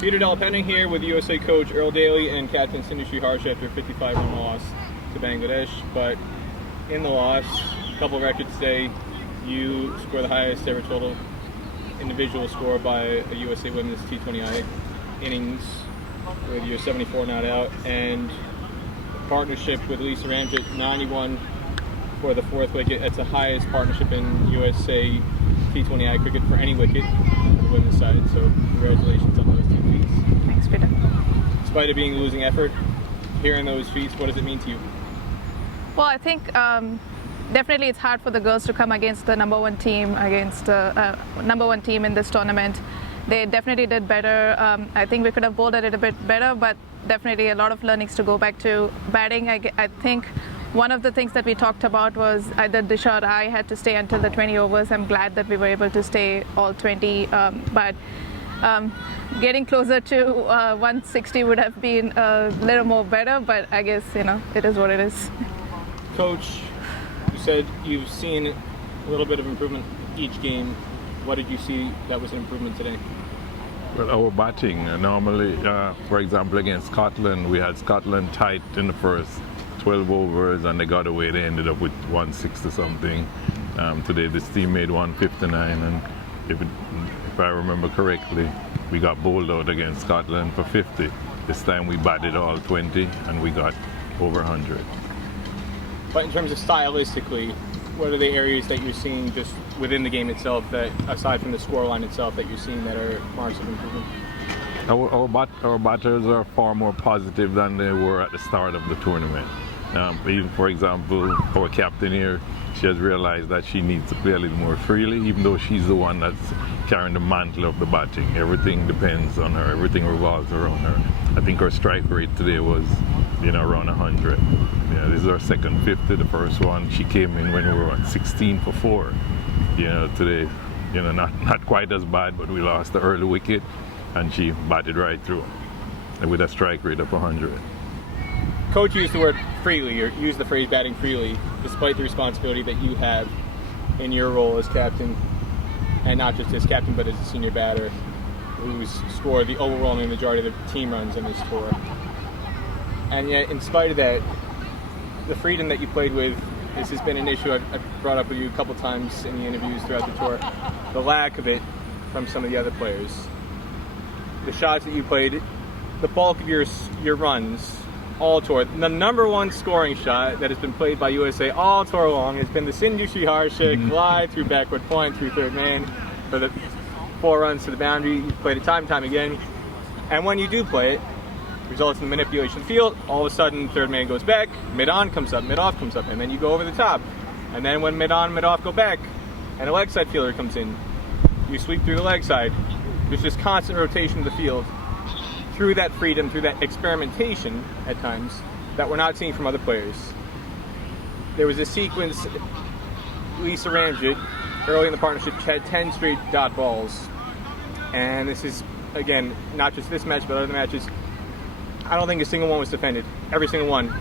Peter Delapenning here with USA coach Earl Daley and captain Sindhu Sriharsha after a 55-run loss to Bangladesh. But in the loss, a couple of records today, you score the highest ever total individual score by a USA women's T20I innings with your 74 not out, and partnership with Lisa Ramjit, 91 for the fourth wicket. That's the highest partnership in USA T20I cricket for any wicket on the women's side. So congratulations on those two feats. Thanks, Peter. Despite it being a losing effort, hearing those feats, what does it mean to you? Well, I think definitely it's hard for the girls to come against the number one team, in this tournament. They definitely did better. I think we could have bowled a little bit better, but definitely a lot of learnings to go back to batting. I think one of the things that we talked about was either Disha or I had to stay until the 20 overs. I'm glad that we were able to stay all 20, but getting closer to 160 would have been a little more better, but I guess, it is what it is. Coach, you said you've seen a little bit of improvement each game. What did you see that was an improvement today? Well, our batting, normally, for example, against Scotland, we had Scotland tight in the first 12 overs and they got away. They ended up with 160 something. Today this team made 159, and if I remember correctly, we got bowled out against Scotland for 50. This time we batted all 20 and we got over 100. But in terms of stylistically, what are the areas that you're seeing just within the game itself, that aside from the scoreline itself, that you're seeing that are marks of improvement? Our batters are far more positive than they were at the start of the tournament. Even, for example, our captain here, she has realized that she needs to play a little more freely, even though she's the one that's carrying the mantle of the batting. Everything depends on her. Everything revolves around her. I think her strike rate today was, around 100. This is our second 50. The first one, she came in when we were on 16 for 4. Today, not quite as bad, but we lost the early wicket, and she batted right through with a strike rate of 100. Coach used the word freely, or used the phrase batting freely, despite the responsibility that you have in your role as captain, and not just as captain, but as a senior batter who's scored the overwhelming majority of the team runs in this tour. And yet, in spite of that, the freedom that you played with, this has been an issue I've brought up with you a couple times in the interviews throughout the tour, the lack of it from some of the other players. The shots that you played, the bulk of your runs all tour, the number one scoring shot that has been played by USA all tour long has been the Sindhu Sriharsha glide through backward point through third man for the 4 runs to the boundary. You played it time and time again, and when you do play it, results in the manipulation of the field. All of a sudden, third man goes back, mid-on comes up, mid-off comes up, and then you go over the top. And then when mid-on, mid-off go back, and a leg side fielder comes in, you sweep through the leg side. There's just constant rotation of the field through that freedom, through that experimentation at times that we're not seeing from other players. There was a sequence, Lisa Ramjit, early in the partnership, she had 10 straight dot balls. And this is, again, not just this match, but other matches. I don't think a single one was defended. Every single one.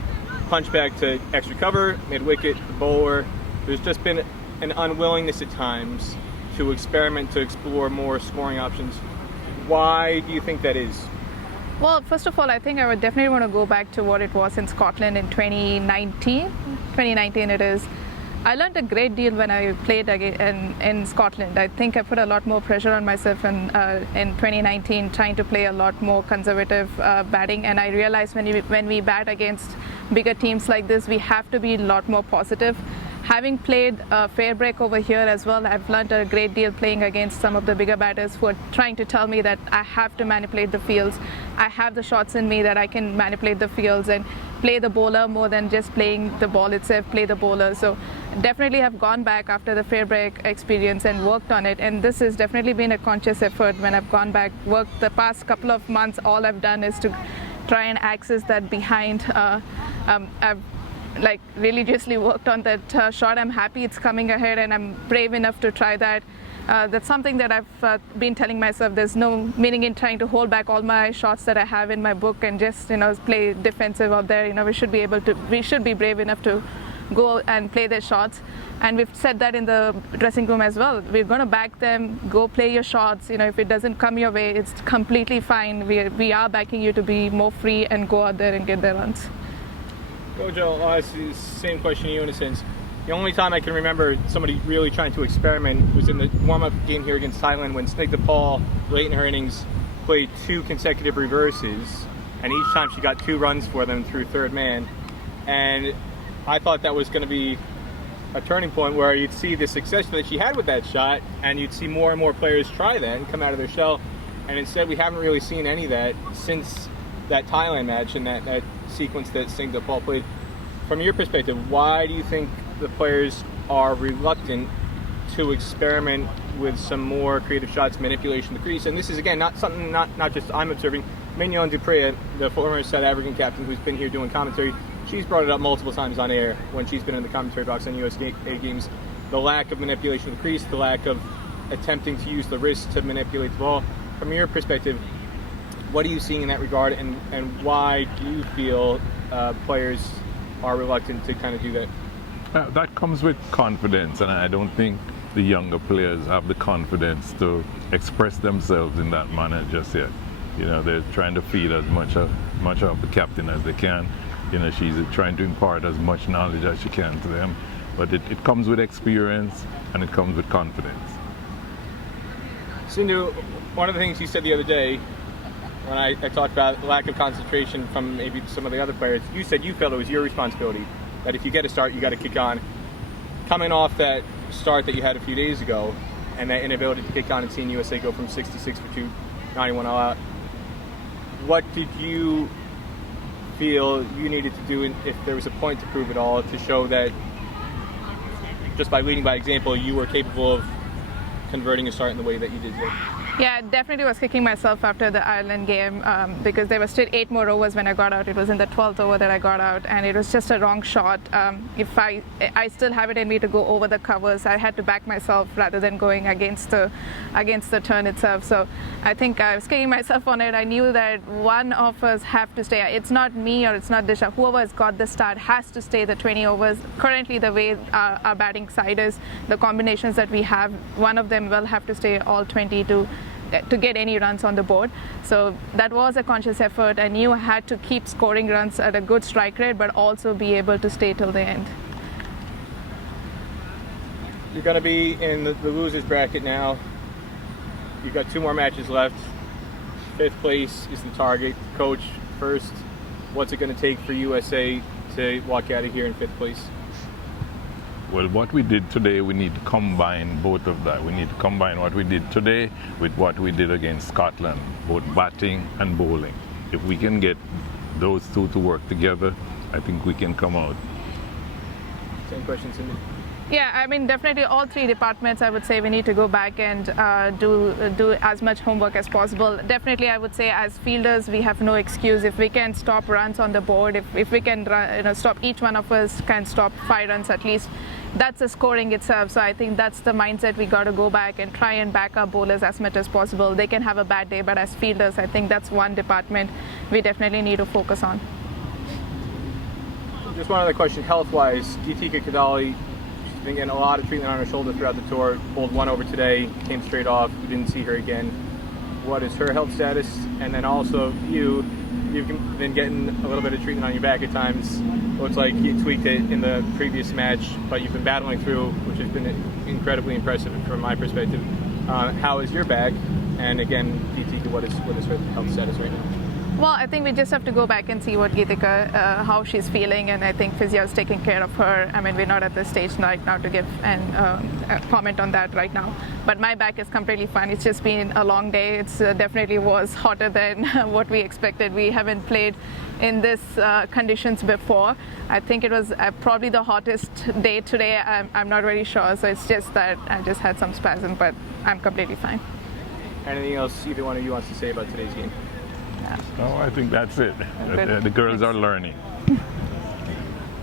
Punch back to extra cover, mid-wicket, bowler. There's just been an unwillingness at times to experiment, to explore more scoring options. Why do you think that is? Well, first of all, I think I would definitely want to go back to what it was in Scotland in 2019. 2019 it is. I learned a great deal when I played again in Scotland. I think I put a lot more pressure on myself in 2019, trying to play a lot more conservative batting. And I realized when we bat against bigger teams like this, we have to be a lot more positive. Having played fair break over here as well, I've learned a great deal playing against some of the bigger batters who are trying to tell me that I have to manipulate the fields. I have the shots in me that I can manipulate the fields and play the bowler more than just playing the ball itself, play the bowler. So definitely have gone back after the fair break experience and worked on it. And this has definitely been a conscious effort when I've gone back, worked the past couple of months. All I've done is to try and access that behind. I've religiously worked on that shot. I'm happy it's coming ahead and I'm brave enough to try that. That's something that I've been telling myself. There's no meaning in trying to hold back all my shots that I have in my book and just play defensive out there. We should be brave enough to go and play their shots. And we've said that in the dressing room as well. We're going to back them, go play your shots. If it doesn't come your way, it's completely fine. We are backing you to be more free and go out there and get their runs. Joe, I'll ask you the same question to you in a sense. The only time I can remember somebody really trying to experiment was in the warm-up game here against Thailand when Snigdha Paul, late in her innings, played 2 consecutive reverses, and each time she got 2 runs for them through third man. And I thought that was going to be a turning point where you'd see the success that she had with that shot, and you'd see more and more players try that and come out of their shell. And instead, we haven't really seen any of that since that Thailand match and that sequence that Snigdha Paul played. From your perspective, why do you think the players are reluctant to experiment with some more creative shots, manipulation of the crease? And this is, again, not something not just I'm observing. Mignon Dupre, the former South African captain who's been here doing commentary, she's brought it up multiple times on air when she's been in the commentary box on USA games. The lack of manipulation of the crease, the lack of attempting to use the wrist to manipulate the ball. From your perspective, what are you seeing in that regard, and why do you feel players are reluctant to kind of do that? That comes with confidence, and I don't think the younger players have the confidence to express themselves in that manner just yet. They're trying to feed as much of the captain as they can. She's trying to impart as much knowledge as she can to them. But it comes with experience, and it comes with confidence. Sindhu, one of the things you said the other day, when I talked about lack of concentration from maybe some of the other players, you said you felt it was your responsibility, that if you get a start, you got to kick on. Coming off that start that you had a few days ago, and that inability to kick on and seeing USA go from 66 for 2, 91 all out, what did you feel you needed to do, if there was a point to prove it all, to show that just by leading by example, you were capable of converting a start in the way that you did today? Yeah, definitely was kicking myself after the Ireland game because there were still 8 more overs when I got out. It was in the 12th over that I got out, and it was just a wrong shot. If I still have it in me to go over the covers, I had to back myself rather than going against the turn itself. So I think I was kicking myself on it. I knew that one of us have to stay. It's not me or it's not Disha. Whoever has got the start has to stay the 20 overs. Currently, the way our batting side is, the combinations that we have, one of them will have to stay all 20 to get any runs on the board. So that was a conscious effort. I knew I had to keep scoring runs at a good strike rate, but also be able to stay till the end. You're going to be in the losers bracket now. You've got 2 more matches left. 5th place is the target. Coach, first, what's it going to take for USA to walk out of here in 5th place? Well, what we did today, we need to combine both of that. We need to combine what we did today with what we did against Scotland, both batting and bowling. If we can get those 2 to work together, I think we can come out. Same question, Cindy. Yeah, I mean, definitely all 3 departments, I would say we need to go back and do as much homework as possible. Definitely, I would say as fielders, we have no excuse. If we can stop runs on the board, if we can stop, each one of us can stop 5 runs at least, that's a scoring itself. So I think that's the mindset we got to go back and try and back our bowlers as much as possible. They can have a bad day, but as fielders, I think that's one department we definitely need to focus on. Just one other question, health-wise, Geetika Kadali, she's been getting a lot of treatment on her shoulder throughout the tour. Bowled 1 over today, came straight off. We didn't see her again. What is her health status? And then also you've been getting a little bit of treatment on your back at times. Looks like you tweaked it in the previous match, but you've been battling through, which has been incredibly impressive from my perspective. How is your back? And again, Geetika, what is her health status right now? Well, I think we just have to go back and see what Geetika, how she's feeling, and I think physio is taking care of her. I mean, we're not at the stage right now to give a comment on that right now. But my back is completely fine. It's just been a long day. It's definitely was hotter than what we expected. We haven't played in this conditions before. I think it was probably the hottest day today. I'm not really sure. So it's just that I just had some spasm, but I'm completely fine. Anything else either one of you wants to say about today's game? No, I think that's it. The girls are learning.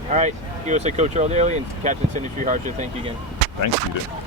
All right, USA Coach Earl Daley and Captain Sindhu Sriharsha, thank you again. Thank you. Thanks.